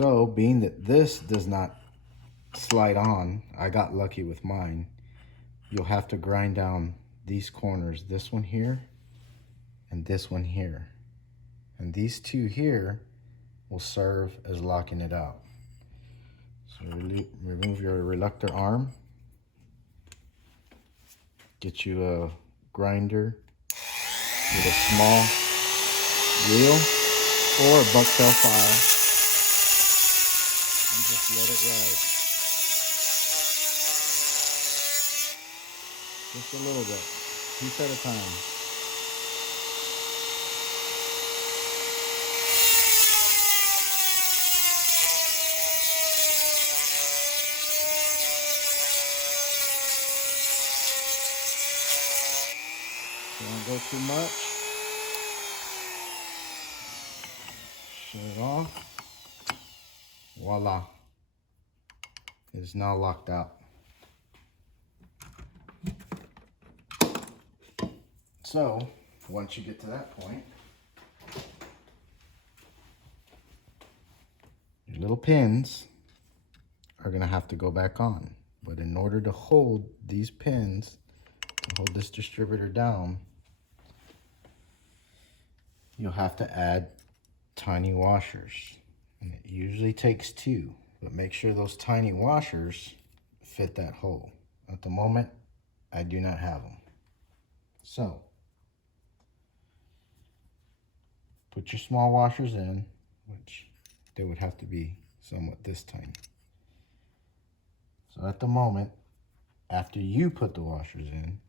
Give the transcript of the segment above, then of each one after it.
So being that this does not slide on, I got lucky with mine. You'll have to grind down these corners, this one here and this one here. And these two here will serve as locking it out. So remove your reluctor arm. Get you a grinder with a small reel or a bucktail file and just let it ride. Just a little bit, piece at a time. Don't go too much. Shut it off. Voila. It is now locked out. So, once you get to that point, your little pins are going to have to go back on. But in order to hold these pins, to hold this distributor down, you'll have to add tiny washers. And it usually takes 2, but make sure those tiny washers fit that hole. At the moment, I do not have them. So, put your small washers in, which they would have to be somewhat this tiny. So at the moment, after you put the washers in,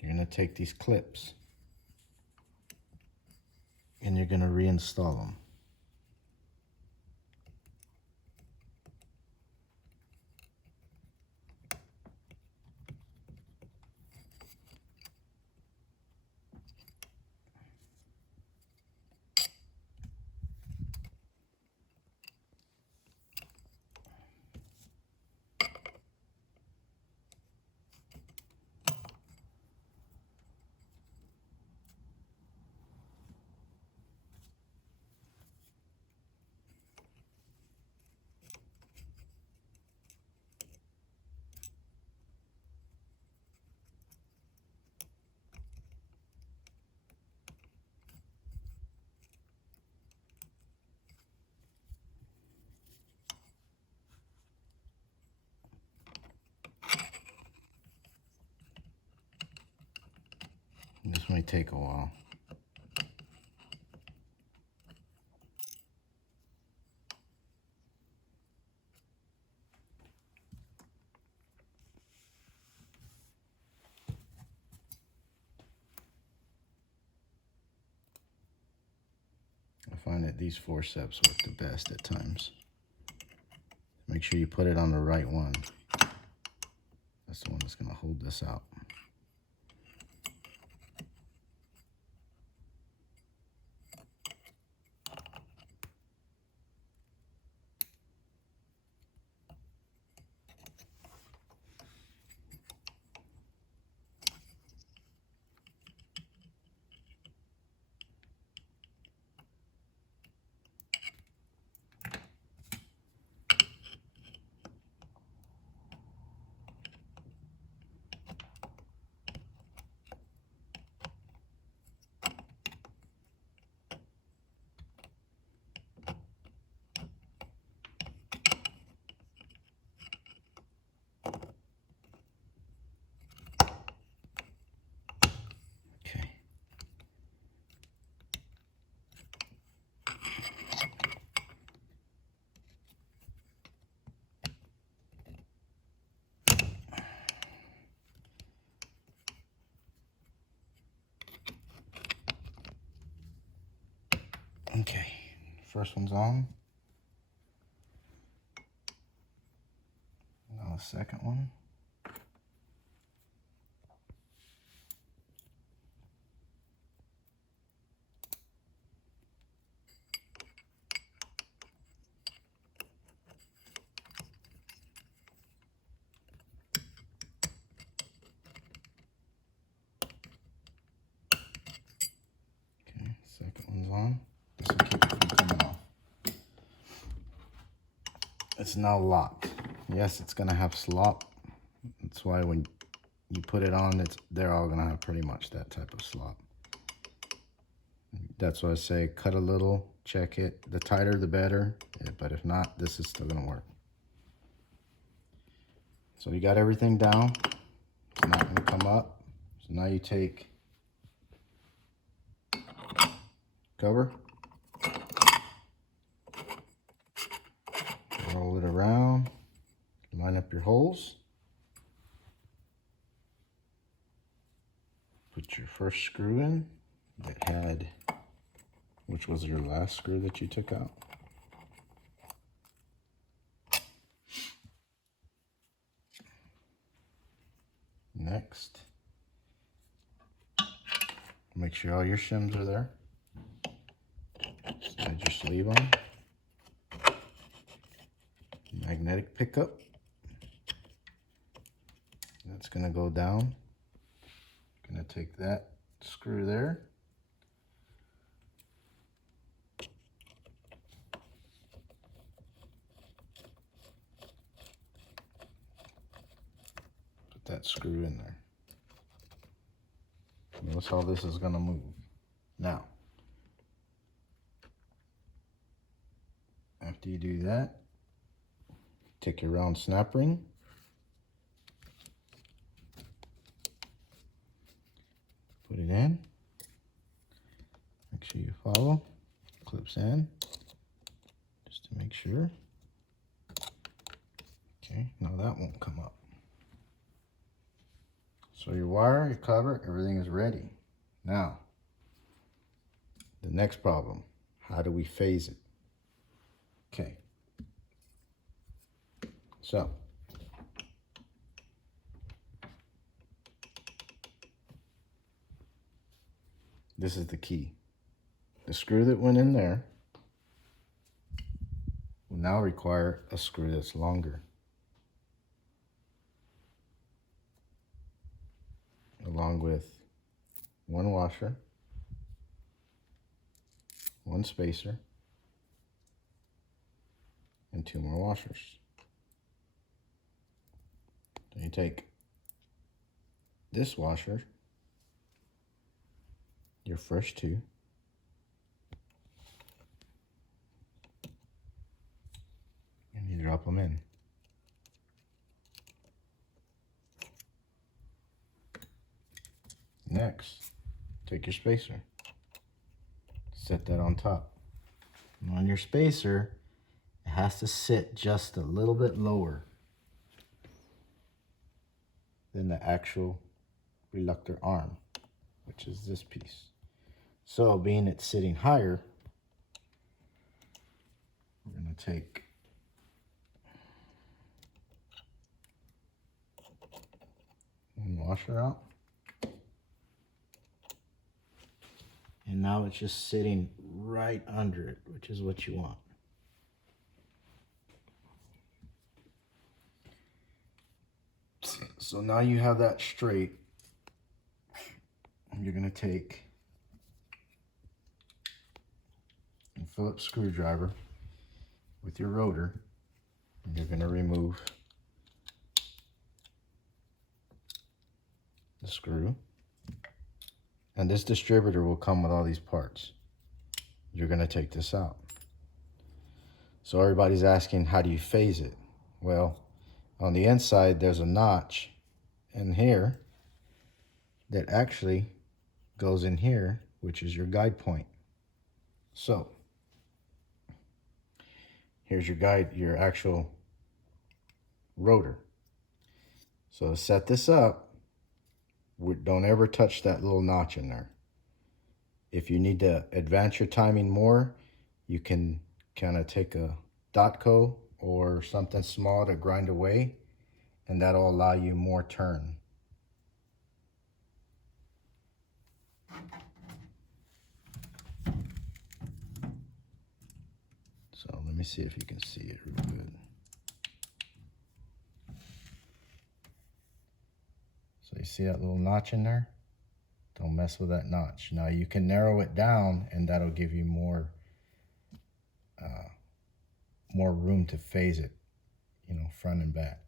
you're going to take these clips and you're going to reinstall them. This may take a while. I find that these forceps work the best at times. Make sure you put it on the right one. That's the one that's going to hold this out. Okay, first one's on. Now the second one. Okay, second one's on. This will keep it from coming off. it's now locked. Yes, it's gonna have slop. That's why when you put it on, they're all gonna have pretty much that type of slop. That's why I say cut a little, check it. The tighter the better, but if not, this is still gonna work. So you got everything down. It's not gonna come up. So now you take cover, roll it around, line up your holes, put your first screw in that had, which was your last screw that you took out. Next, make sure all your shims are there. Slide your sleeve on. Magnetic pickup. That's going to go down. Going to take that screw there. Put that screw in there. Notice how this is going to move. Now, after you do that, take your round snap ring, put it in, make sure you follow, clips in, just to make sure. Okay, now that won't come up. So your wire, your cover, everything is ready. Now, the next problem, how do we phase it? Okay, so this is the key. The screw that went in there will now require a screw that's longer, along with one washer, one spacer, and 2 more washers. Then you take this washer, your first 2, and you drop them in. Next, take your spacer, set that on top. And on your spacer, it has to sit just a little bit lower than the actual reluctor arm, which is this piece. So being it's sitting higher, we're going to take one washer out. And now it's just sitting right under it, which is what you want. So now you have that straight. You're going to take a Phillips screwdriver with your rotor, and you're going to remove the screw. And this distributor will come with all these parts. You're going to take this out. So everybody's asking, how do you phase it? Well, on the inside, there's a notch in here that actually goes in here, which is your guide point. So here's your guide, your actual rotor. So to set this up, don't ever touch that little notch in there. If you need to advance your timing more, you can kind of take a Dotco or something small to grind away, and that'll allow you more turn. So let me see if you can see it real good. So you see that little notch in there? Don't mess with that notch. Now you can narrow it down, and that'll give you more room to phase it. you know, front and back,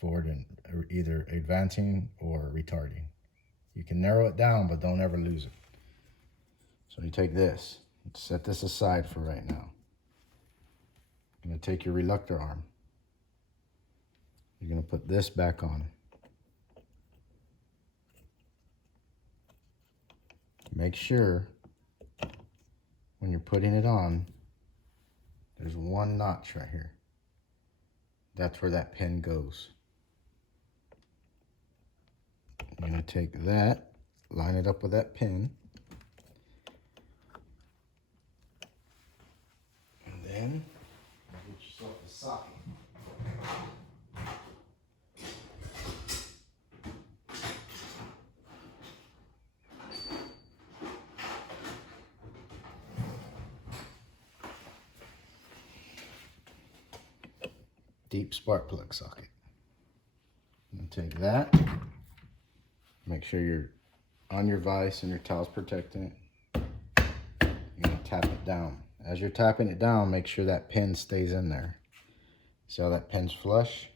forward and either advancing or retarding. You can narrow it down, but don't ever lose it. So you take this, set this aside for right now. You're gonna take your reluctor arm. You're gonna put this back on. Make sure when you're putting it on, there's one notch right here. That's where that pin goes. You're gonna take that, line it up with that pin, and then get yourself a socket. Deep spark plug socket. And take that, make sure you're on your vise and your towel's protecting it. You're gonna tap it down. As you're tapping it down, make sure that pin stays in there. See how that pin's flush?